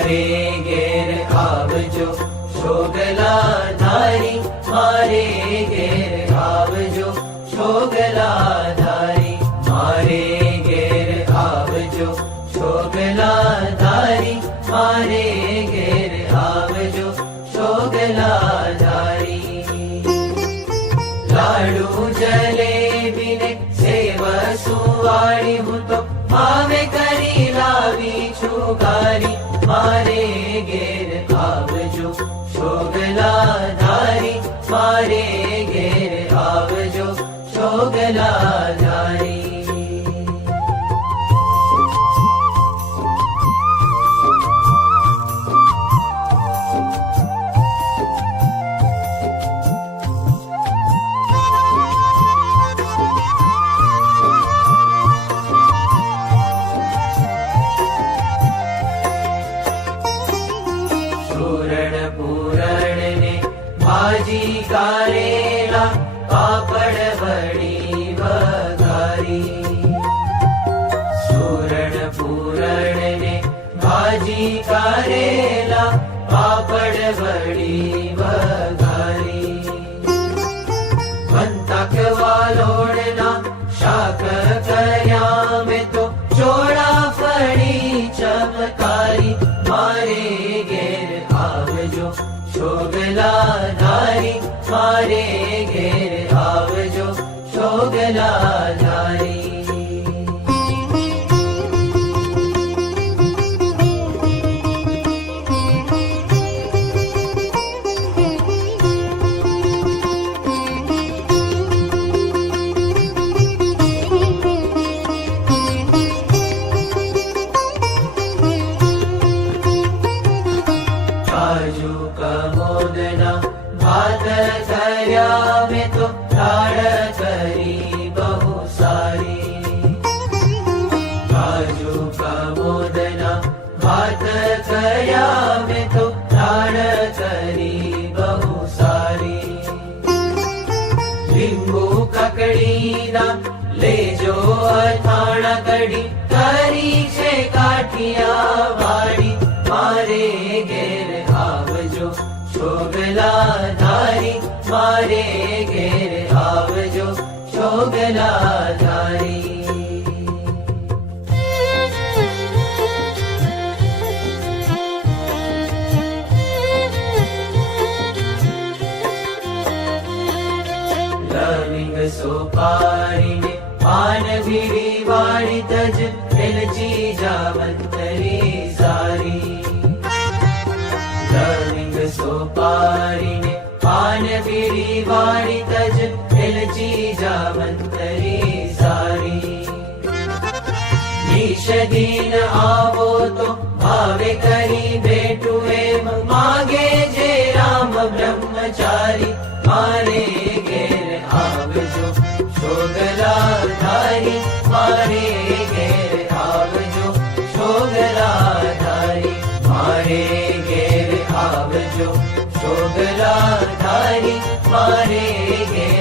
મારે ઘેર આવજો શોગલા ધારી, મારે ઘેર આવજો શોગલા ધારી, મારે ઘેર આવજો શોગલા ધારી, મારે ઘેર આવજો શોગલા ધારી. લાડુ જલેબી ને સેવ સુવાળી હું તો ભાવે કરી લાવી છું ગારી, મારે ઘેર આવજો શોગલા ધારી, મારે ઘેર આવજો શોગલા ધારી. પૂરણ ને ભાજી કારેલા પાપડ વડી વઘારી, સુરણ પૂરણ ને ભાજી કારેલા પાપડ વડી વઘારી. બંતક વાલોડના શાક કર્યા મેં તો ચોળાફળી ચમકારી, મારે ઘેર આવજો શોગલા ધારી, મારે ઘેર આવજો શોગલા ધારી. કાજુ કમોદના ભાત કર્યા મેં તો દાળ કરી બહુ સારી, કાજુ કમોદના ભાત કર્યા મેં તો દાળ કરી બહુ સારી. લીંબુ કકડીના લેજો અથાણા કડી કરી છે કાઠિયા વાડી, મારે ઘેર આવજો શોગલા ધારી, મારે ઘેર આવજો શોગલા ધારી. લવિંગ સોપારીને પાન ભીડી વાળી તજ એલચી જાવંતરી સારી, લવિંગ સોપારીને પાન ભીડી વાળી તજ એલચી જાવંતરી સારી. નિષદીન આવો તો ભાવે કરી બેઠું એમ માગે જે રામ બ્રહ્મચારી, મારે ઘેર આવજો શોગલા ધારી, મારે ઘેર આવજો શોગલા ધારી, મારે ઘેર આવજો શોગલા ધારી, મારે ઘેર